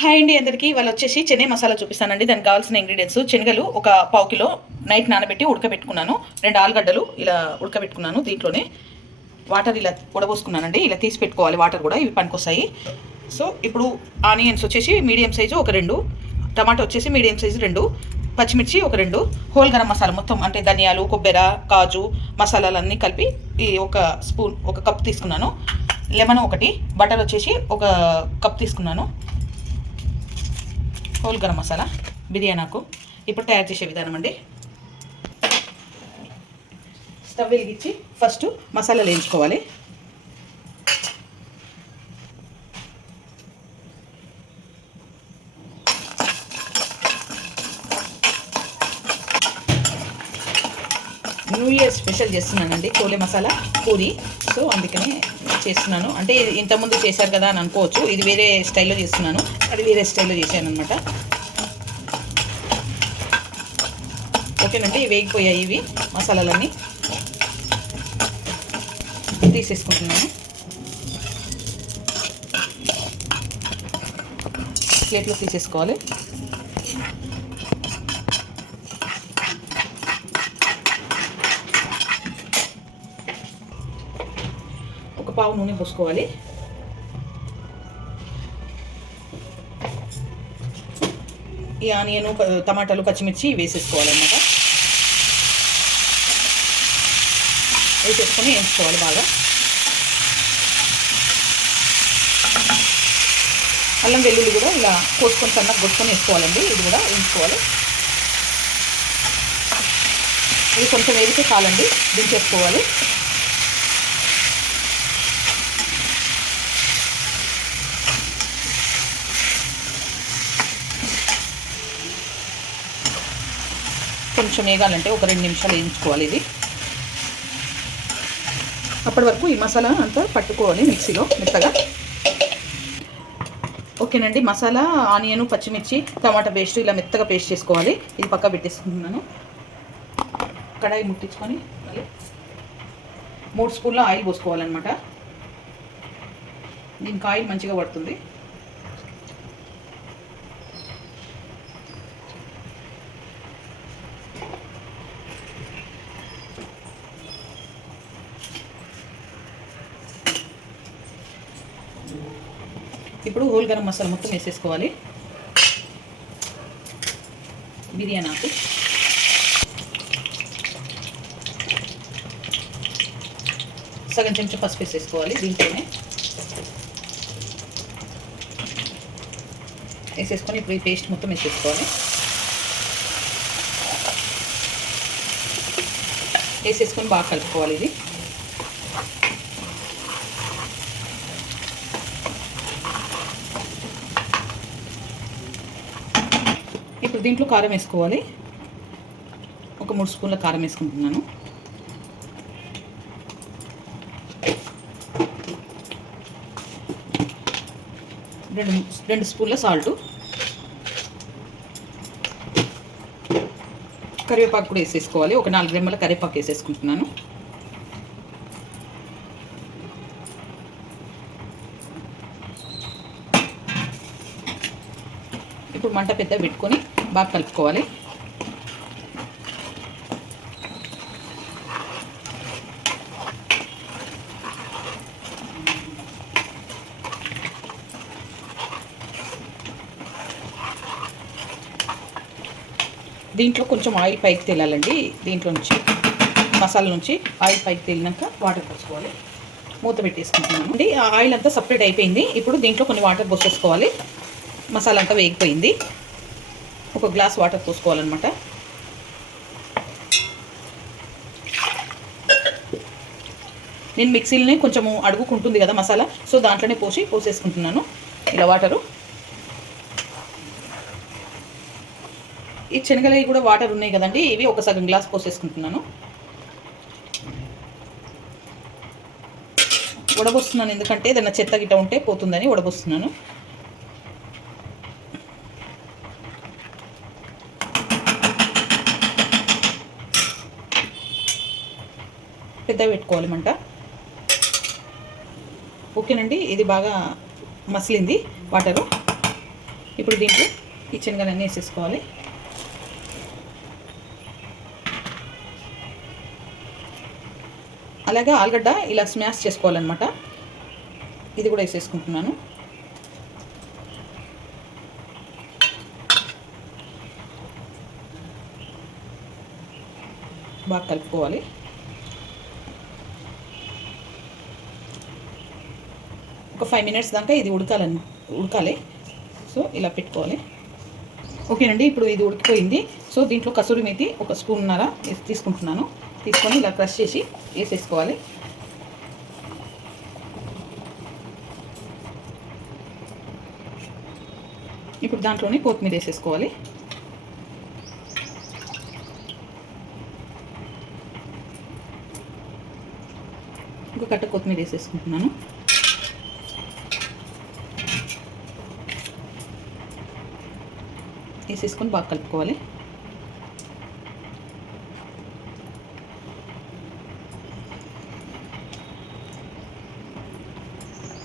Hi అండి అందరికీ. వాళ్ళు వచ్చేసి చెన్నై మసాలా చూపిస్తానండి. దానికి కావాల్సిన ఇంగ్రీడియంట్స్: శనగలు ఒక పావు కిలో నైట్ నానబెట్టి ఉడకబెట్టుకున్నాను. 2 ఆలుగడ్డలు ఇలా ఉడకబెట్టుకున్నాను. దీంట్లోనే వాటర్ ఇలా ఉడబోసుకున్నానండి. ఇలా తీసి పెట్టుకోవాలి వాటర్ కూడా, ఇవి పనికొస్తాయి. సో ఇప్పుడు ఆనియన్స్ వచ్చేసి మీడియం సైజు ఒక 2, టమాటా వచ్చేసి మీడియం సైజు 2, పచ్చిమిర్చి ఒక 2, హోల్ గరం మసాలా మొత్తం అంటే ధనియాలు, కొబ్బరి, కాజు మసాలాలన్నీ కలిపి ఈ ఒక స్పూన్ ఒక కప్ తీసుకున్నాను. లెమన్ ఒకటి, బటర్ వచ్చేసి ఒక కప్ తీసుకున్నాను. హోల్ గరం మసాలా, బిర్యానీ ఆకు. ఇప్పుడు తయారు చేసే విధానం అండి. స్టవ్ వెలిగించి ఫస్ట్ మసాలాలు వేయించుకోవాలి. న్యూ ఇయర్ స్పెషల్ చేస్తున్నానండి కోలే మసాలా పూరి. సో అందుకని చేస్తున్నాను. అంటే ఇంతకుముందు చేశారు కదా అని అనుకోవచ్చు, ఇది వేరే స్టైల్లో చేస్తున్నాను, అది వేరే స్టైల్లో చేశాను అనమాట. ఓకేనండి, వేగిపోయాయి ఇవి మసాలాలన్నీ. తీసేసుకుంటున్నాను. ప్లేట్లో తీసేసుకోవాలి. ఒక పావు నూనె పోసుకోవాలి. ఈ ఆనియన్, టమాటాలు, పచ్చిమిర్చి వేసేసుకోవాలన్నమాట. వేసేసుకొని వేయించుకోవాలి బాగా. అల్లం వెల్లుల్లి కూడా ఇలా కోసుకొని సన్నగా కొట్టుకొని వేసుకోవాలండి. ఇది కూడా వేయించుకోవాలి. ఇది కొంచెం వేగితే చాలండి, దించేసుకోవాలి. కొంచెం వేగాలంటే ఒక 2 నిమిషాలు వేయించుకోవాలి ఇది. అప్పటి వరకు ఈ మసాలా అంతా పట్టుకోవాలి మిక్సీలో మెత్తగా. ఓకేనండి, మసాలా, ఆనియన్, పచ్చిమిర్చి, టమాటా పేస్ట్ ఇలా మెత్తగా పేస్ట్ చేసుకోవాలి. ఇది పక్క పెట్టేసుకుంటున్నాను. కడాయి ముట్టించుకొని మళ్ళీ 3 స్పూన్ల ఆయిల్ పోసుకోవాలన్నమాట. దీనికి ఆయిల్ మంచిగా పడుతుంది. ఇప్పుడు హోల్ గరం మసాలా మొత్తం వేసేసుకోవాలి. బిర్యానీ ఆకు, సగం చెంచా పసుపు వేసేసుకోవాలి. దీంట్లోనే వేసేసుకొని ఇప్పుడు ఈ పేస్ట్ మొత్తం వేసేసుకోవాలి. వేసేసుకొని బాగా కలుపుకోవాలి. ఇది ఇప్పుడు దీంట్లో కారం వేసుకోవాలి. ఒక 3 స్పూన్ల కారం వేసుకుంటున్నాను. రెండు స్పూన్ల సాల్టు, కరివేపాకు కూడా వేసేసుకోవాలి. ఒక 4 రెమ్మల కరివేపాకు వేసేసుకుంటున్నాను. ఇప్పుడు మంట పెద్ద పెట్టుకొని బాగా కలుపుకోవాలి. దీంట్లో కొంచెం ఆయిల్ పైకి తేలాలండి. దీంట్లో నుంచి మసాలా నుంచి ఆయిల్ పైకి తేలినాక వాటర్ పోసుకోవాలి. మూత పెట్టేసుకుంటున్నాను అండి. ఆ ఆయిల్ అంతా సపరేట్ అయిపోయింది. ఇప్పుడు దీంట్లో కొన్ని వాటర్ పోసేసుకోవాలి. మసాలా అంతా వేగిపోయింది. ఒక గ్లాస్ వాటర్ పోసుకోవాలన్నమాట. నేను మిక్సీలోనే కొంచెము అడుగుకుంటుంది కదా మసాలా, సో దాంట్లోనే పోసేసుకుంటున్నాను ఇలా వాటరు. ఈ శనగలు కూడా వాటర్ ఉన్నాయి కదండి, ఇవి ఒక సగం గ్లాస్ పోసేసుకుంటున్నాను. ఉడబోస్తున్నాను ఎందుకంటే ఏదైనా చెత్త గిట్ట ఉంటే పోతుందని ఉడబోస్తున్నాను. పెద్దగా పెట్టుకోవాలి మంట. ఓకేనండి, ఇది బాగా మసిలింది వాటరు. ఇప్పుడు దీంట్లో ఈ శనగలన్నీ వేసేసుకోవాలి. అలాగే ఆలుగడ్డ ఇలా స్మాష్ చేసుకోవాలన్నమాట. ఇది కూడా వేసేసుకుంటున్నాను. బాగా కలుపుకోవాలి. ఒక 5 మినిట్స్ దాకా ఇది ఉడకాలి. సో ఇలా పెట్టుకోవాలి. ఓకేనండి, ఇప్పుడు ఇది ఉడికిపోయింది. సో దీంట్లో కసూరి మేతి ఒక స్పూన్నర తీసుకుంటున్నాను. తీసుకొని ఇలా క్రష్ చేసి వేసేసుకోవాలి. ఇప్పుడు దాంట్లోనే కొత్తిమీర వేసేసుకోవాలి. ఒక కట్ట కొత్తిమీర వేసేసుకుంటున్నాను. వేసేసుకొని బాగా కలుపుకోవాలి.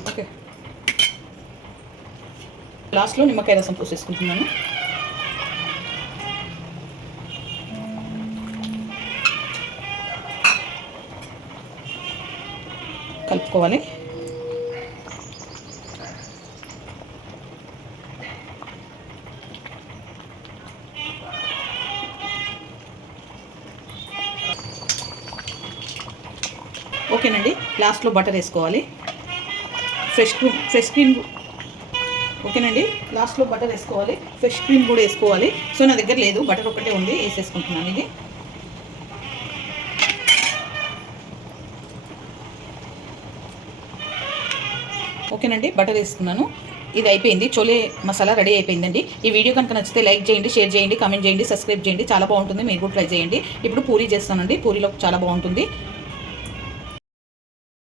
ఓకే, లాస్ట్లో నిమ్మకాయ రసం పోసేసుకుంటున్నాను. కలుపుకోవాలి. ఓకేనండి, లాస్ట్లో బటర్ వేసుకోవాలి. Fresh cream. ఓకేనండి, లాస్ట్లో బటర్ వేసుకోవాలి. ఫ్రెష్ క్రీమ్ కూడా వేసుకోవాలి. సో నా దగ్గర లేదు, బటర్ ఒకటే ఉంది, వేసేసుకుంటున్నాను. ఇది ఓకేనండి, బటర్ వేసుకున్నాను. ఇది అయిపోయింది. చోలే మసాలా రెడీ అయిపోయిందండి. ఈ వీడియో కనుక నచ్చితే లైక్ చేయండి, షేర్ చేయండి, కామెంట్ చేయండి, సబ్స్క్రైబ్ చేయండి. చాలా బాగుంటుంది, మీరు కూడా ట్రై చేయండి. ఇప్పుడు పూరీ చేస్తానండి. పూరీలో చాలా బాగుంటుంది.